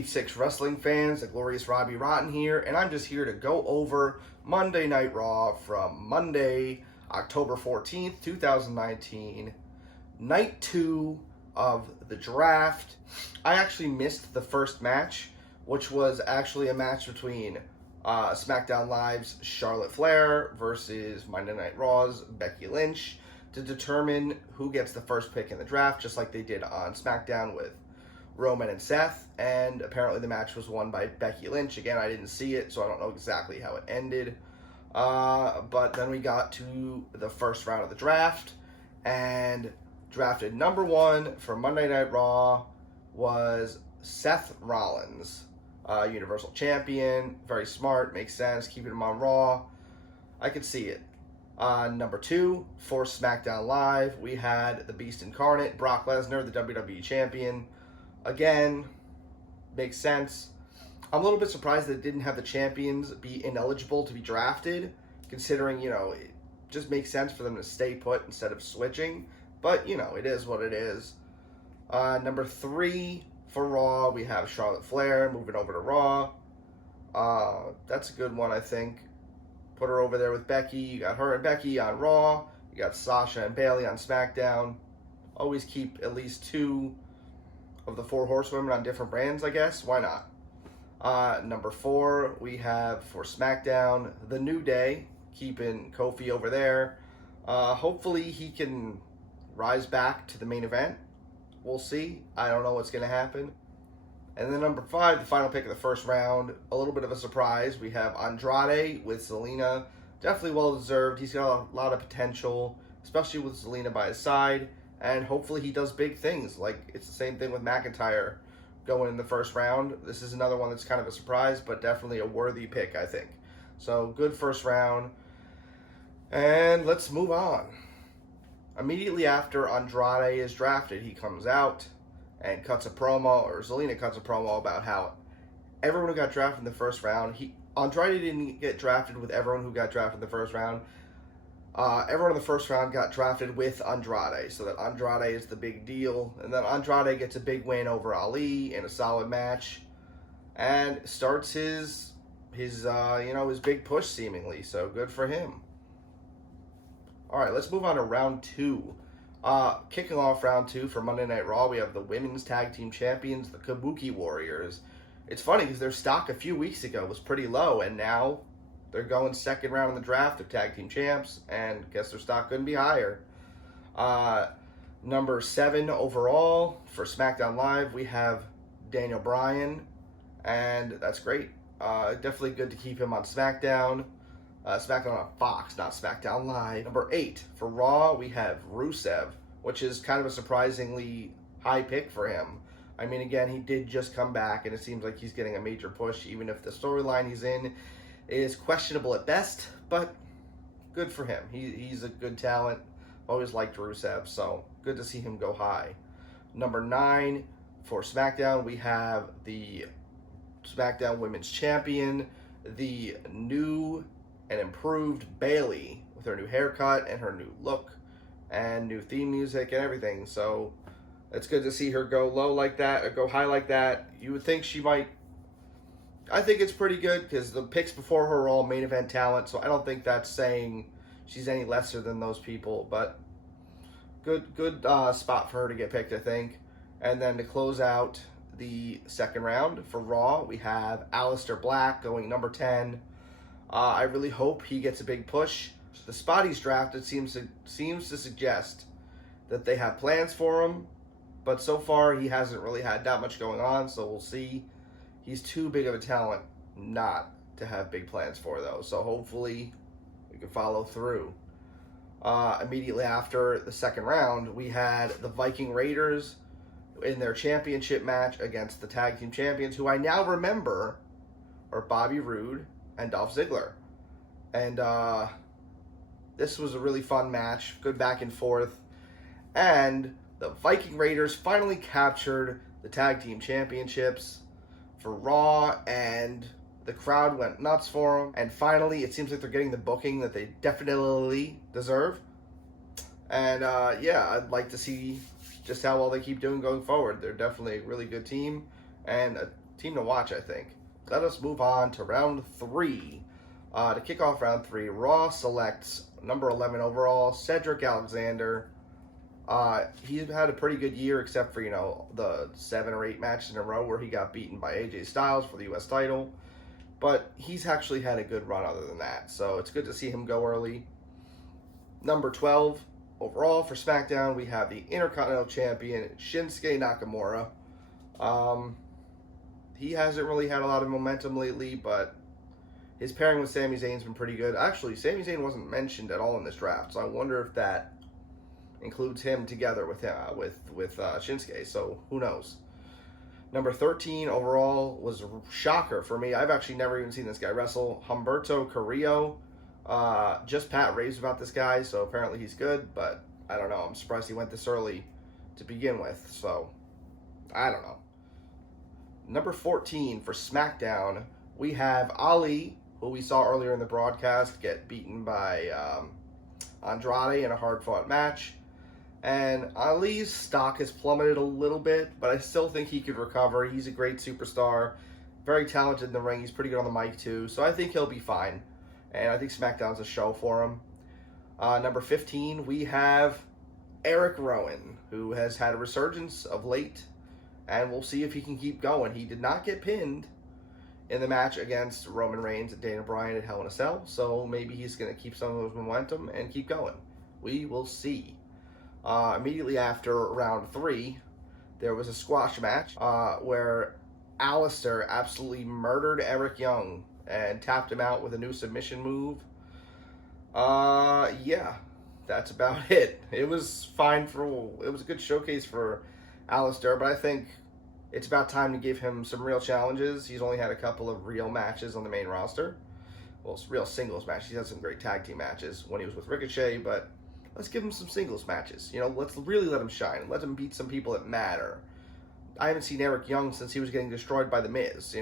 Steve Six Wrestling fans, the Glorious Robbie Rotten here, and I'm just here to go over Monday Night Raw from Monday, October 14th, 2019, Night 2 of the draft. I actually missed the first match, which was actually a match between SmackDown Live's Charlotte Flair versus Monday Night Raw's Becky Lynch to determine who gets the first pick in the draft, just like they did on SmackDown with Roman and Seth, and apparently the match was won by Becky Lynch. Again, I didn't see it, so I don't know exactly how it ended. But then we got to the first round of the draft, and drafted number 1 for Monday Night Raw was Seth Rollins, Universal Champion. Very smart, makes sense, keeping him on Raw. I could see it. Number 2 for SmackDown Live, we had the Beast Incarnate, Brock Lesnar, the WWE Champion. Again, makes sense. I'm a little bit surprised that it didn't have the champions be ineligible to be drafted, considering, it just makes sense for them to stay put instead of switching. But, it is what it is. Number 3 for Raw, we have Charlotte Flair moving over to Raw. That's a good one, I think. Put her over there with Becky. You got her and Becky on Raw. You got Sasha and Bayley on SmackDown. Always keep at least 2 of the 4 horsewomen on different brands, I guess. Why not? Number 4, we have for SmackDown, The New Day, keeping Kofi over there. Hopefully he can rise back to the main event. We'll see. I don't know what's going to happen. And then number 5, the final pick of the first round, a little bit of a surprise. We have Andrade with Zelina. Definitely well-deserved. He's got a lot of potential, especially with Zelina by his side. And hopefully he does big things. Like, it's the same thing with McIntyre going in the first round. This is another one that's kind of a surprise, but definitely a worthy pick, I think. So, good first round. And let's move on. Immediately after Andrade is drafted, he comes out and cuts a promo, or Zelina cuts a promo about how everyone who got drafted in the first round, Andrade didn't get drafted with everyone who got drafted in the first round. Everyone in the first round got drafted with Andrade, so that Andrade is the big deal. And then Andrade gets a big win over Ali in a solid match, and starts his big push seemingly. So good for him. All right, let's move on to round 2. Kicking off round 2 for Monday Night Raw, we have the Women's Tag Team Champions, the Kabuki Warriors. It's funny because their stock a few weeks ago was pretty low, and now they're going second round in the draft. They're tag team champs, and guess their stock couldn't be higher. Number 7 overall for SmackDown Live, we have Daniel Bryan, and that's great. Definitely good to keep him on SmackDown. SmackDown on Fox, not SmackDown Live. Number 8 for Raw, we have Rusev, which is kind of a surprisingly high pick for him. I mean, again, he did just come back, and it seems like he's getting a major push, even if the storyline he's in is questionable at best, but good for him. He's a good talent. Always liked Rusev, so good to see him go high. Number 9 for SmackDown, we have the SmackDown Women's Champion, the new and improved Bayley, with her new haircut and her new look and new theme music and everything. So it's good to see her go low like that, or go high like that. You would think she might. I think it's pretty good because the picks before her are all main event talent, so I don't think that's saying she's any lesser than those people, but good spot for her to get picked, I think. And then to close out the second round for Raw, we have Aleister Black going number 10. I really hope he gets a big push. The spot he's drafted seems to suggest that they have plans for him, but so far he hasn't really had that much going on, so we'll see. He's too big of a talent not to have big plans for, though, so hopefully we can follow through. Immediately after the second round, we had the Viking Raiders in their championship match against the tag team champions, who I now remember are Bobby Roode and Dolph Ziggler. And this was a really fun match, good back and forth, and the Viking Raiders finally captured the tag team championships for Raw, and the crowd went nuts for them. And finally, it seems like they're getting the booking that they definitely deserve. And I'd like to see just how well they keep doing going forward. They're definitely a really good team, and a team to watch, I think. Let us move on to round 3. To kick off round 3, Raw selects number 11 overall, Cedric Alexander. He's had a pretty good year, except for, the 7 or 8 matches in a row where he got beaten by AJ Styles for the U.S. title. But he's actually had a good run other than that, so it's good to see him go early. Number 12 overall for SmackDown, we have the Intercontinental Champion, Shinsuke Nakamura. He hasn't really had a lot of momentum lately, but his pairing with Sami Zayn's been pretty good. Actually, Sami Zayn wasn't mentioned at all in this draft, so I wonder if that includes him together with Shinsuke, so who knows. Number 13 overall was a shocker for me. I've actually never even seen this guy wrestle. Humberto Carrillo. Just Pat raves about this guy, so apparently he's good, but I don't know. I'm surprised he went this early to begin with, so I don't know. Number 14 for SmackDown, we have Ali, who we saw earlier in the broadcast get beaten by Andrade in a hard-fought match. And Ali's stock has plummeted a little bit, but I still think he could recover. He's a great superstar, very talented in the ring. He's pretty good on the mic, too. So I think he'll be fine. And I think SmackDown's a show for him. Number 15, we have Eric Rowan, who has had a resurgence of late. And we'll see if he can keep going. He did not get pinned in the match against Roman Reigns and Daniel Bryan at Hell in a Cell. So maybe he's going to keep some of his momentum and keep going. We will see. Immediately after round 3, there was a squash match where Alistair absolutely murdered Eric Young and tapped him out with a new submission move. Yeah, that's about it. It was it was a good showcase for Alistair, but I think it's about time to give him some real challenges. He's only had a couple of real matches on the main roster. Well, real singles matches. He's had some great tag team matches when he was with Ricochet, but let's give him some singles matches. Let's really let him shine. Let him beat some people that matter. I haven't seen Eric Young since he was getting destroyed by The Miz,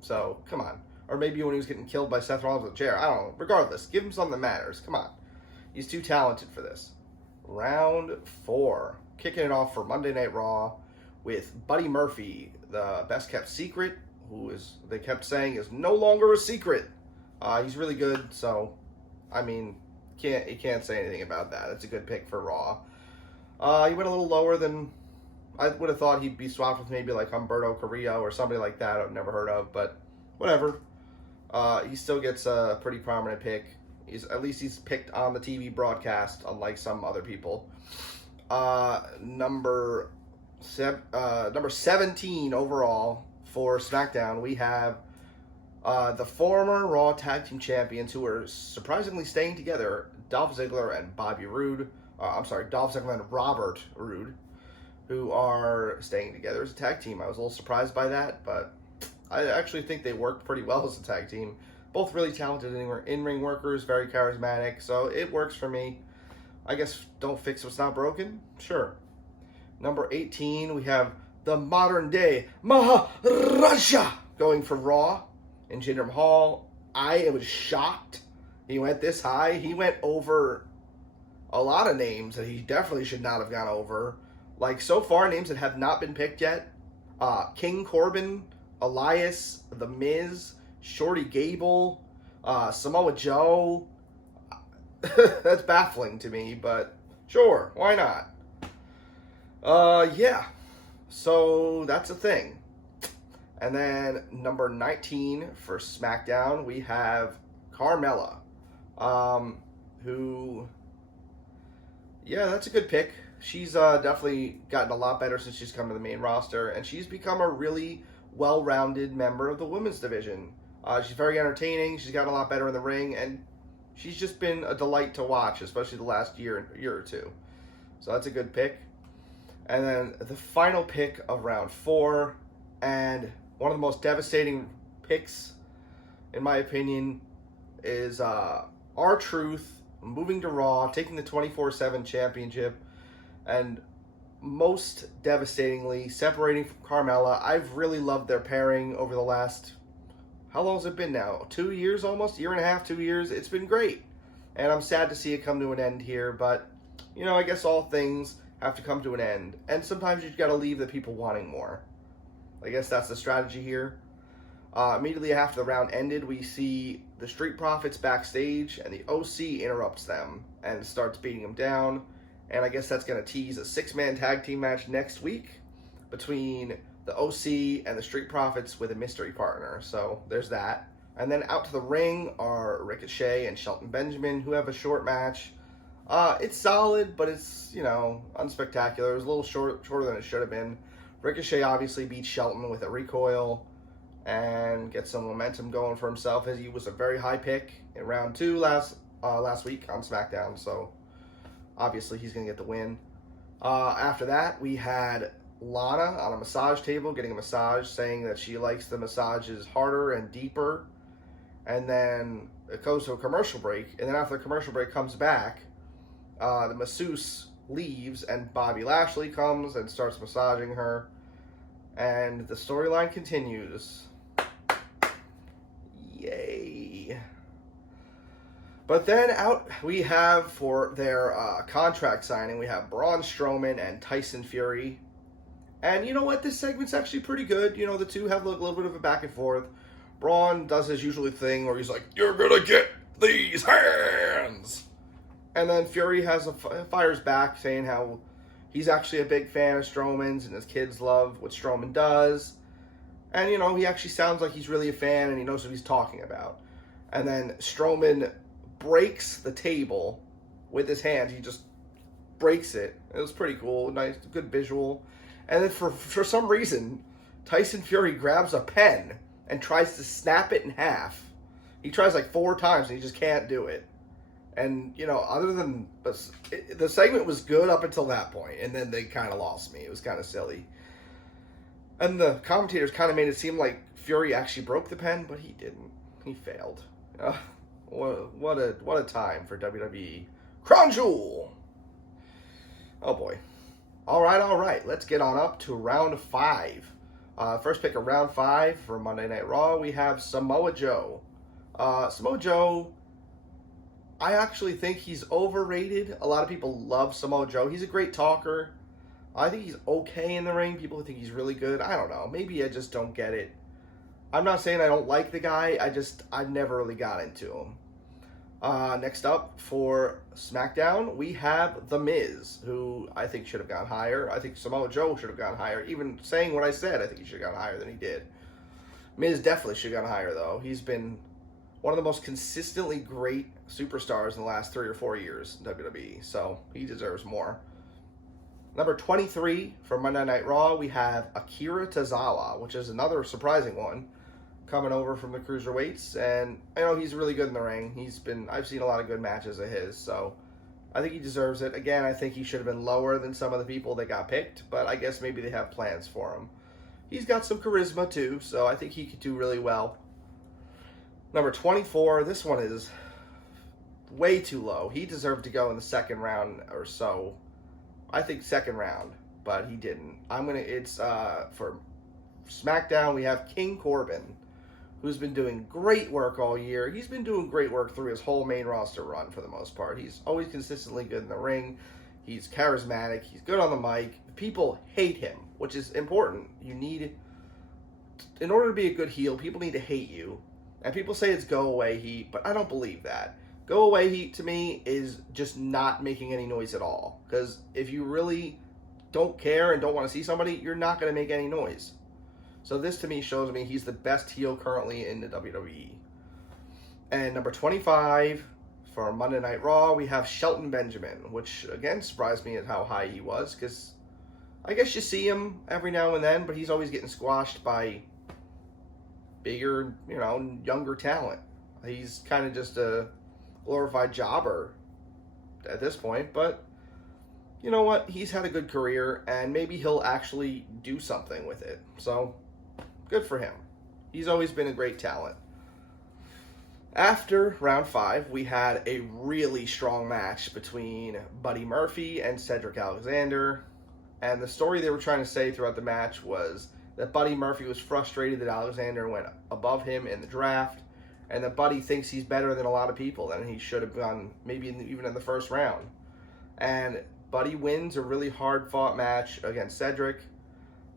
So, come on. Or maybe when he was getting killed by Seth Rollins with a chair. I don't know. Regardless, give him something that matters. Come on. He's too talented for this. Round 4. Kicking it off for Monday Night Raw with Buddy Murphy, the best kept secret, they kept saying is no longer a secret. He's really good, so, you can't say anything about that. It's a good pick for Raw. He went a little lower than I would have thought. He'd be swapped with maybe like Humberto Carrillo or somebody like that I've never heard of, but whatever. He still gets a pretty prominent pick. At least he's picked on the TV broadcast, unlike some other people. Number 17 overall for SmackDown, we have the former Raw Tag Team Champions who are surprisingly staying together, Dolph Ziggler and Dolph Ziggler and Robert Roode, who are staying together as a tag team. I was a little surprised by that, but I actually think they worked pretty well as a tag team. Both really talented in-ring workers, very charismatic, so it works for me. I guess don't fix what's not broken? Sure. Number 18, we have the modern-day Maharaja going for Raw in Jinder Mahal. I was shocked he went this high. He went over a lot of names that he definitely should not have gone over. Like, so far, names that have not been picked yet. King Corbin, Elias, The Miz, Shorty Gable, Samoa Joe. That's baffling to me, but sure, why not? Yeah. So that's a thing. And then number 19 for SmackDown, we have Carmella, who, yeah, that's a good pick. She's definitely gotten a lot better since she's come to the main roster, and she's become a really well-rounded member of the women's division. She's very entertaining. She's gotten a lot better in the ring, and she's just been a delight to watch, especially the last year or two. So that's a good pick. And then the final pick of round 4, and one of the most devastating picks, in my opinion, is R-Truth moving to Raw, taking the 24/7 championship, and most devastatingly separating from Carmella. I've really loved their pairing over the last, how long has it been now? 2 years almost? Year and a half, 2 years? It's been great. And I'm sad to see it come to an end here, but, I guess all things have to come to an end. And sometimes you've got to leave the people wanting more. I guess that's the strategy here. Immediately after the round ended, we see the Street Profits backstage, and the OC interrupts them and starts beating them down. And I guess that's going to tease a 6-man tag team match next week between the OC and the Street Profits with a mystery partner. So there's that. And then out to the ring are Ricochet and Shelton Benjamin, who have a short match. It's solid, but it's, unspectacular. It was a little shorter than it should have been. Ricochet obviously beats Shelton with a recoil and gets some momentum going for himself, as he was a very high pick in round 2 last week on SmackDown. So obviously he's going to get the win. After that, we had Lana on a massage table getting a massage, saying that she likes the massages harder and deeper. And then it goes to a commercial break. And then after the commercial break comes back, the masseuse leaves and Bobby Lashley comes and starts massaging her. And the storyline continues. Yay. But then out we have, for their contract signing, we have Braun Strowman and Tyson Fury. And you know what? This segment's actually pretty good. The two have a little bit of a back and forth. Braun does his usual thing where he's like, "You're gonna get these hands." And then Fury fires back, saying how he's actually a big fan of Strowman's and his kids love what Strowman does. And, he actually sounds like he's really a fan and he knows what he's talking about. And then Strowman breaks the table with his hand. He just breaks it. It was pretty cool. Nice, good visual. And then for some reason, Tyson Fury grabs a pen and tries to snap it in half. He tries like 4 times and he just can't do it. And, other than the segment was good up until that point, and then they kind of lost me. It was kind of silly. And the commentators kind of made it seem like Fury actually broke the pen, but he didn't. He failed. What a time for WWE. Crown Jewel! Oh boy. All right. Let's get on up to round 5. First pick of round 5 for Monday Night Raw, we have Samoa Joe. Samoa Joe, I actually think he's overrated. A lot of people love Samoa Joe. He's a great talker. I think he's okay in the ring. People think he's really good. I don't know. Maybe I just don't get it. I'm not saying I don't like the guy. I've never really got into him. Next up for SmackDown, we have The Miz, who I think should have gone higher. I think Samoa Joe should have gone higher. Even saying what I said, I think he should have gone higher than he did. Miz definitely should have gone higher, though. He's been one of the most consistently great superstars in the last 3 or 4 years in WWE, so he deserves more. Number 23 for Monday Night Raw, we have Akira Tozawa, which is another surprising one, coming over from the cruiserweights, and I know he's really good in the ring. I've seen a lot of good matches of his, so I think he deserves it. Again, I think he should have been lower than some of the people that got picked, but I guess maybe they have plans for him. He's got some charisma too, so I think he could do really well. Number 24, this one is way too low. He deserved to go in the second round or so. I think second round, but he didn't. It's for SmackDown, we have King Corbin, who's been doing great work all year. He's been doing great work through his whole main roster run for the most part. He's always consistently good in the ring. He's charismatic. He's good on the mic. People hate him, which is important. In order to be a good heel, people need to hate you. And people say it's go away heat, but I don't believe that. Go away heat to me is just not making any noise at all. Because if you really don't care and don't want to see somebody, you're not going to make any noise. So this to me shows me he's the best heel currently in the WWE. And number 25 for Monday Night Raw, we have Shelton Benjamin, which again surprised me at how high he was, because I guess you see him every now and then, but he's always getting squashed by bigger, younger talent. He's kind of just a glorified jobber at this point, but you know what? He's had a good career, and maybe he'll actually do something with it. So, good for him. He's always been a great talent. After round 5, we had a really strong match between Buddy Murphy and Cedric Alexander. And the story they were trying to say throughout the match was that Buddy Murphy was frustrated that Alexander went above him in the draft, and that Buddy thinks he's better than a lot of people, and he should have gone maybe even in the first round. And Buddy wins a really hard-fought match against Cedric,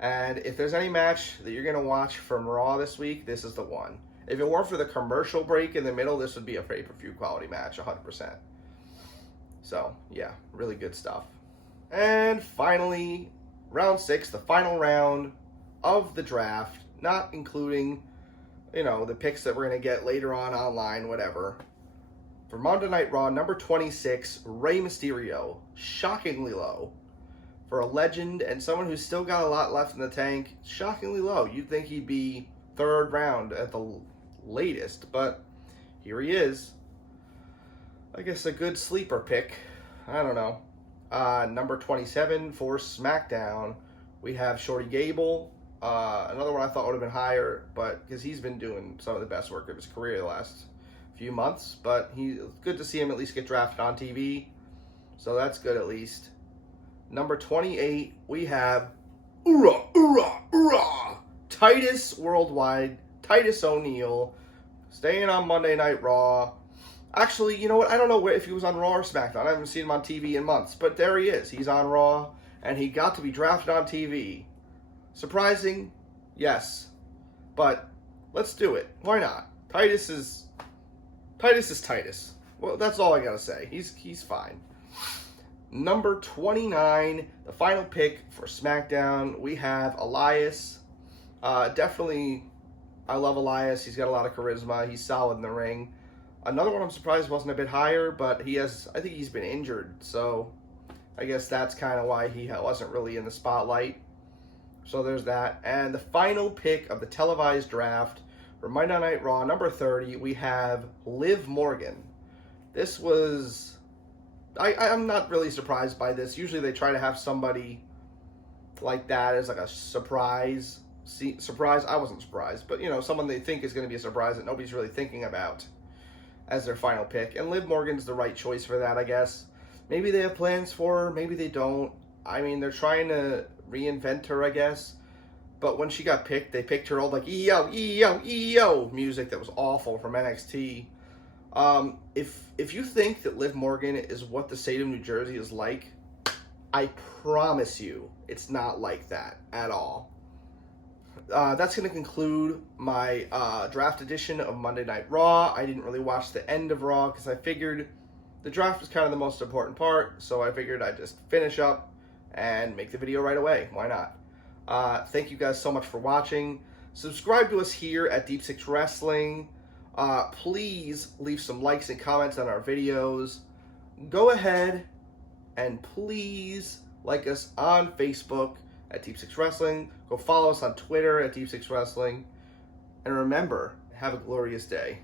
And if there's any match that you're going to watch from Raw this week, this is the one. If it weren't for the commercial break in the middle, this would be a pay-per-view quality match, 100%. So, yeah, really good stuff. And finally, round 6, the final round of the draft, not including, the picks that we're going to get later on online, whatever. For Monday Night Raw, number 26, Rey Mysterio, shockingly low. For a legend and someone who's still got a lot left in the tank, shockingly low. You'd think he'd be 3rd round at the latest, but here he is. I guess a good sleeper pick. I don't know. Number 27 for SmackDown, we have Shorty Gable. Another one I thought would have been higher, but because he's been doing some of the best work of his career the last few months, but it's good to see him at least get drafted on TV, so that's good at least. Number 28, we have Titus Worldwide, Titus O'Neil, staying on Monday Night Raw. Actually, you know what? I don't know if he was on Raw or SmackDown. I haven't seen him on TV in months, but there he is. He's on Raw, and he got to be drafted on TV. Surprising? Yes. But let's do it. Why not? Titus is Titus. Well, that's all I gotta say. He's fine. Number 29, the final pick for SmackDown, we have Elias. Definitely, I love Elias. He's got a lot of charisma. He's solid in the ring. Another one I'm surprised wasn't a bit higher, but I think he's been injured, so I guess that's kind of why he wasn't really in the spotlight. So there's that. And the final pick of the televised draft for Monday Night Raw, number 30, we have Liv Morgan. This was... I'm not really surprised by this. Usually they try to have somebody like that as like a surprise. I wasn't surprised, but someone they think is going to be a surprise that nobody's really thinking about as their final pick. And Liv Morgan's the right choice for that, I guess. Maybe they have plans for her, maybe they don't. I mean, they're trying to reinvent her, I guess. But when she got picked, they picked her old like EO, EO, EO music that was awful from NXT. If you think that Liv Morgan is what the state of New Jersey is like, I promise you it's not like that at all. That's going to conclude my draft edition of Monday Night Raw. I didn't really watch the end of Raw because I figured the draft was kind of the most important part, so I figured I'd just finish up and make the video right away. Why not? Thank you guys so much for watching. Subscribe to us here at Deep Six Wrestling. Please leave some likes and comments on our videos. Go ahead and please like us on Facebook at Deep Six Wrestling. Go follow us on Twitter at Deep Six Wrestling. And remember, have a glorious day.